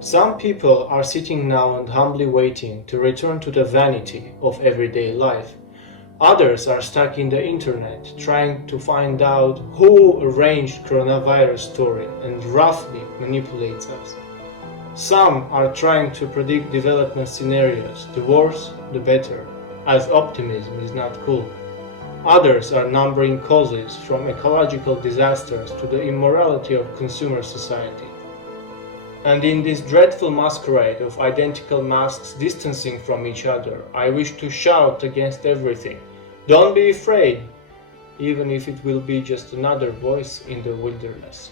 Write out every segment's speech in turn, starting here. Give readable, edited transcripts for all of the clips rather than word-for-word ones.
Some people are sitting now and humbly waiting to return to the vanity of everyday life. Others are stuck in the internet, trying to find out who arranged coronavirus story and roughly manipulates us. Some are trying to predict development scenarios, the worse, the better, as optimism is not cool. Others are numbering causes from ecological disasters to the immorality of consumer society. And in this dreadful masquerade of identical masks distancing from each other, I wish to shout against everything. Don't be afraid, even if it will be just another voice in the wilderness.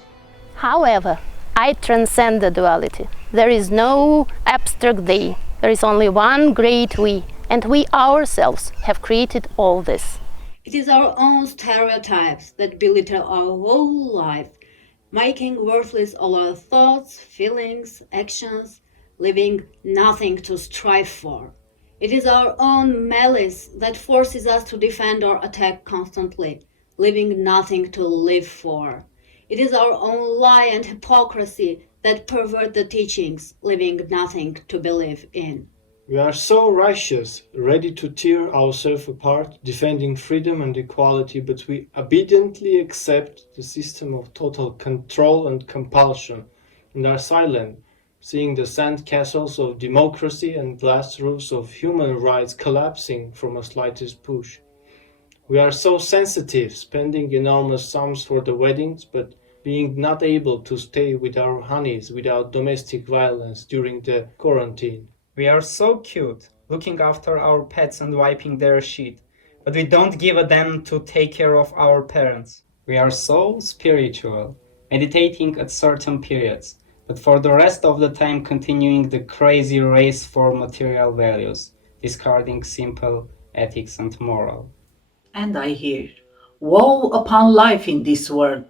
However, I transcend the duality. There is no abstract they. There is only one great we, and we ourselves have created all this. It is our own stereotypes that belittle our whole life, making worthless all our thoughts, feelings, actions, leaving nothing to strive for. It is our own malice that forces us to defend or attack constantly, leaving nothing to live for. It is our own lie and hypocrisy that pervert the teachings, leaving nothing to believe in. We are so righteous, ready to tear ourselves apart, defending freedom and equality, but we obediently accept the system of total control and compulsion, and are silent, seeing the sand castles of democracy and glass roofs of human rights collapsing from a slightest push. We are so sensitive, spending enormous sums for the weddings, but being not able to stay with our honeys without domestic violence during the quarantine. We are so cute, looking after our pets and wiping their shit, but we don't give a damn to take care of our parents. We are so spiritual, meditating at certain periods, but for the rest of the time continuing the crazy race for material values, discarding simple ethics and moral. And I hear, woe upon life in this world.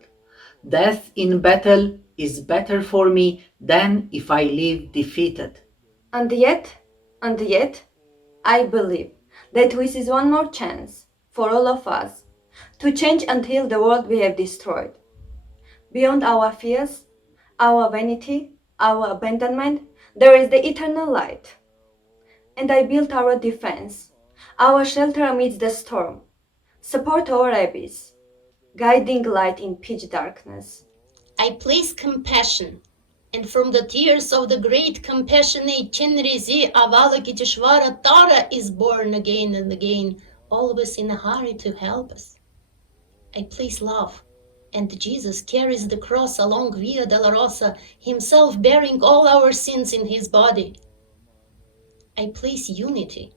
Death in battle is better for me than if I live defeated. And yet, I believe that this is one more chance for all of us to change and heal the world we have destroyed. Beyond our fears, our vanity, our abandonment, there is the eternal light. And I built our defense, our shelter amidst the storm, support our abyss, guiding light in pitch darkness. I place compassion, and from the tears of the great compassionate Chinrizi Avalokiteshvara Tara is born again and again, always in a hurry to help us. I place love, and Jesus carries the cross along Via Dolorosa, himself bearing all our sins in his body. I place unity,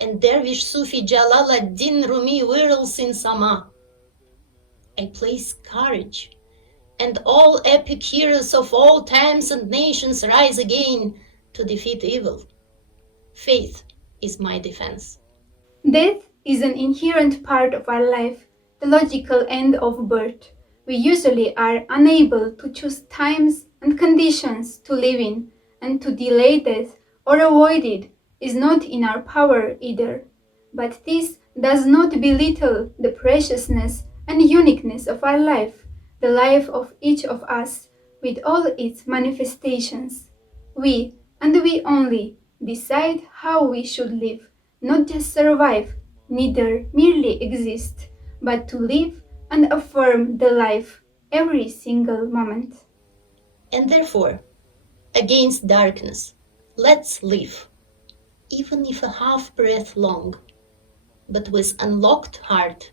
and Dervish Sufi Jalaladdin Rumi whirls in Sama. I place courage, and all epic heroes of all times and nations rise again to defeat evil. Faith is my defense. Death is an inherent part of our life, the logical end of birth. We usually are unable to choose times and conditions to live in, and to delay death or avoid it is not in our power either. But this does not belittle the preciousness and uniqueness of our life, the life of each of us, with all its manifestations. We, and we only, decide how we should live, not just survive, neither merely exist, but to live and affirm the life every single moment. And therefore, against darkness, let's live, even if a half breath long, but with unlocked heart,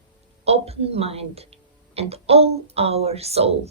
open mind, and all our soul.